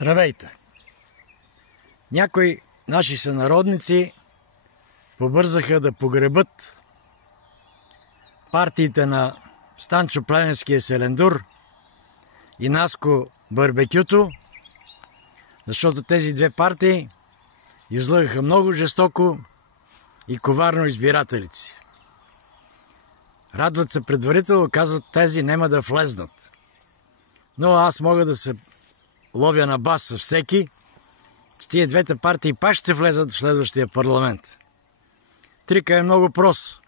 Здравейте! Някои наши сънародници побързаха да погребат партиите на Станчо Плевенския Селендур и Наско Барбекюто, защото тези две партии излъгаха много жестоко и коварно избирателите си. Радват се предварително, казват, тези няма да влезнат. Но аз мога да се ловя на бас със всеки, че тия двете партии пак ще влезат в следващия парламент. Трика е много прост.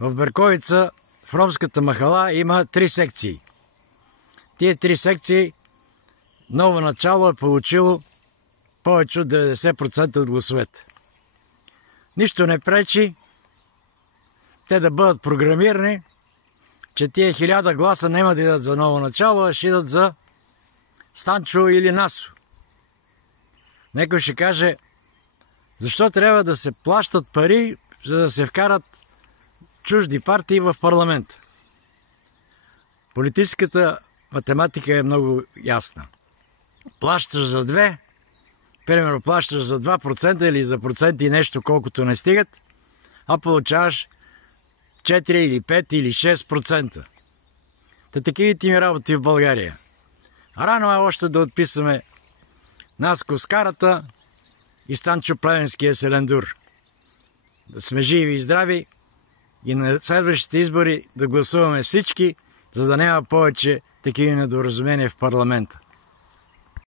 В Берковица, в ромската махала, има 3 секции. Тия 3 секции ново начало е получило повече от 90% от гласовете. Нищо не пречи те да бъдат програмирани, че тия 1000 гласа няма да идат за ново начало, а ще идат за Станчо или Насо. Некой ще каже, защо трябва да се плащат пари, за да се вкарат чужди партии в парламент. Политическата математика е много ясна. Плащаш за 2, примерно плащаш за 2% или за проценти и нещо, колкото не стигат, а получаваш 4 или 5 или 6%. Та такива ми работи в България. А рано е още да отписаме Наско Скарата и Станчо Плевенския Селендур. Да сме живи и здрави и на следващите избори да гласуваме всички, за да няма повече такива недоразумения в парламента.